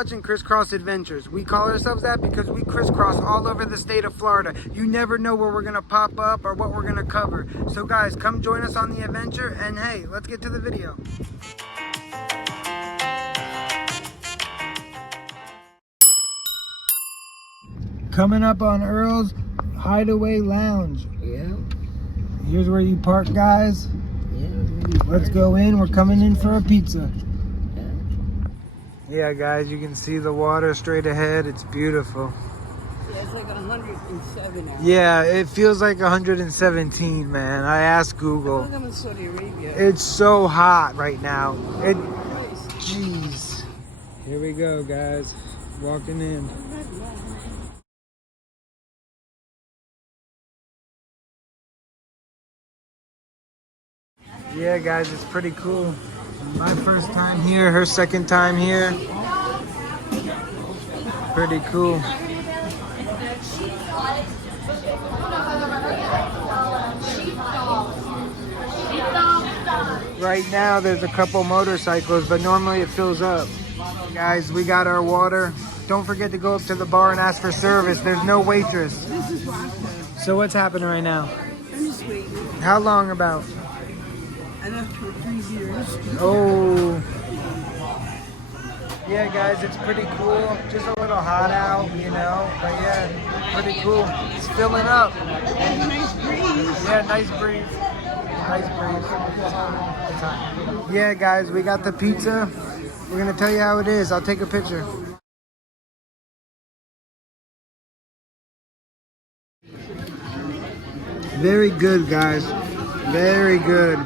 watching Crisscross Adventures. We call ourselves that because we crisscross all over the state of Florida. You never know where we're gonna pop up or what we're gonna cover. So guys, come join us on the adventure, and hey, let's get to the video. Coming up on Earl's Hideaway Lounge. Yeah. Here's where you park, guys. Yeah. Let's go in. We're coming in for a pizza. Yeah. Yeah, guys, you can see the water straight ahead. It's beautiful. Yeah, it's like 107 now. Yeah, it feels like 117, man. I asked Google. I think I'm in Saudi Arabia. It's so hot right now. Jeez. Here we go, guys. Walking in. Yeah, guys, it's pretty cool. My first time here, her second time here. Pretty cool. Right now, there's a couple motorcycles, but normally it fills up. Guys, we got our water. Don't forget to go up to the bar and ask for service. There's no waitress. This is vodka. So what's happening right now? I'm just waiting. How long about? Enough for 3 years. Oh. Yeah, guys, it's pretty cool. Just a little hot out, you know. But yeah, pretty cool. It's filling up. There's a nice breeze. Yeah, nice breeze. Nice breeze. It's hot. Yeah, guys, we got the pizza. We're gonna tell you how it is. I'll take a picture. Very good, guys. Very good.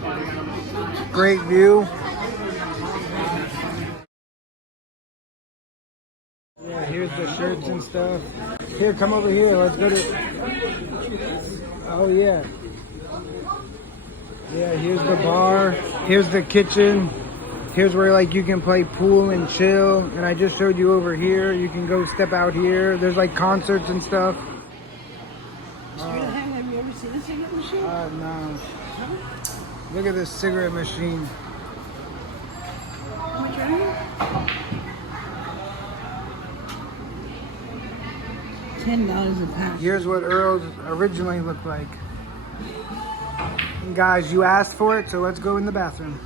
Great view. Yeah, here's the shirts and stuff. Here, come over here. Let's go to... Oh, yeah. Yeah, here's the bar. Here's the kitchen. Here's where, like, you can play pool and chill. And I just showed you over here. You can go step out here. There's, like, concerts and stuff. Have you ever seen a cigarette machine? No. Look at this cigarette machine. How much are you? $10 a pack. Here's what Earl's originally looked like. And guys, you asked for it, so let's go in the bathroom.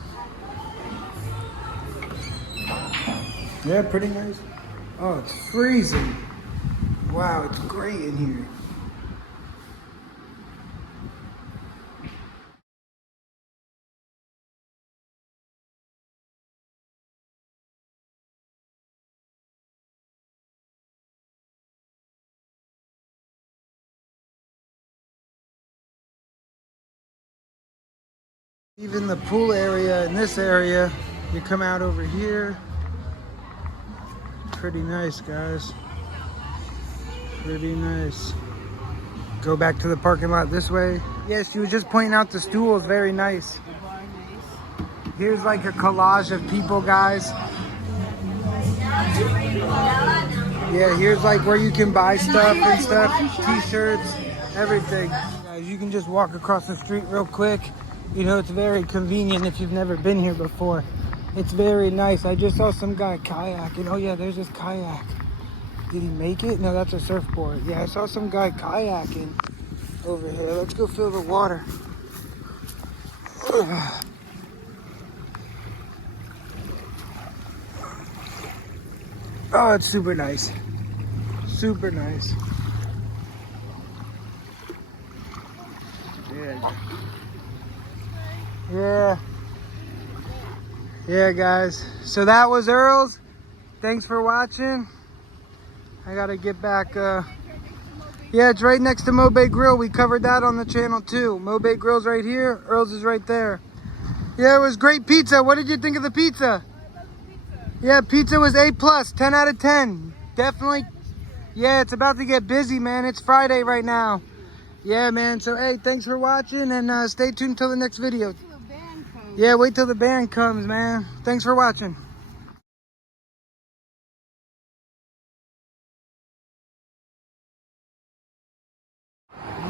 Yeah, pretty nice. Oh, it's freezing. Wow, it's great in here. Even the pool area in this area, you come out over here. Pretty nice, guys. Pretty nice. Go back to the parking lot this way. Yes, she was just pointing out the stools, very nice. Here's like a collage of people, guys. Yeah, here's like where you can buy stuff and stuff, t-shirts, everything. Guys, you can just walk across the street real quick. You know, it's very convenient if you've never been here before. It's very nice. I just saw some guy kayaking. Oh yeah, there's this kayak. Did he make it? No, that's a surfboard. Yeah, I saw some guy kayaking over here. Let's go feel the water. Oh, it's super nice. Super nice. Yeah. Yeah, guys. So that was Earl's. Thanks for watching. I gotta get back. Yeah, it's right next to Mo Bay Grill. We covered that on the channel too. Mo Bay Grill's right here. Earl's is right there. Yeah, it was great pizza. What did you think of the pizza? Yeah, pizza was A+, 10 out of 10. Definitely. Yeah, it's about to get busy, man. It's Friday right now. Yeah, man. So, hey, thanks for watching, and stay tuned till the next video. Yeah, wait till the band comes, man. Thanks for watching.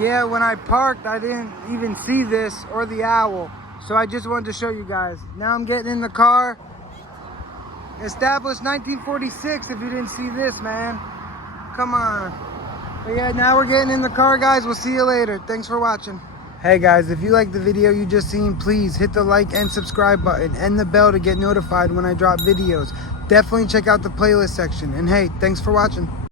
Yeah, when I parked, I didn't even see this or the owl. So I just wanted to show you guys. Now I'm getting in the car. Established 1946, if you didn't see this, man. Come on. But yeah, now we're getting in the car, guys. We'll see you later. Thanks for watching. Hey guys, if you like the video you just seen, please hit the like and subscribe button and the bell to get notified when I drop videos. Definitely check out the playlist section. And hey, thanks for watching.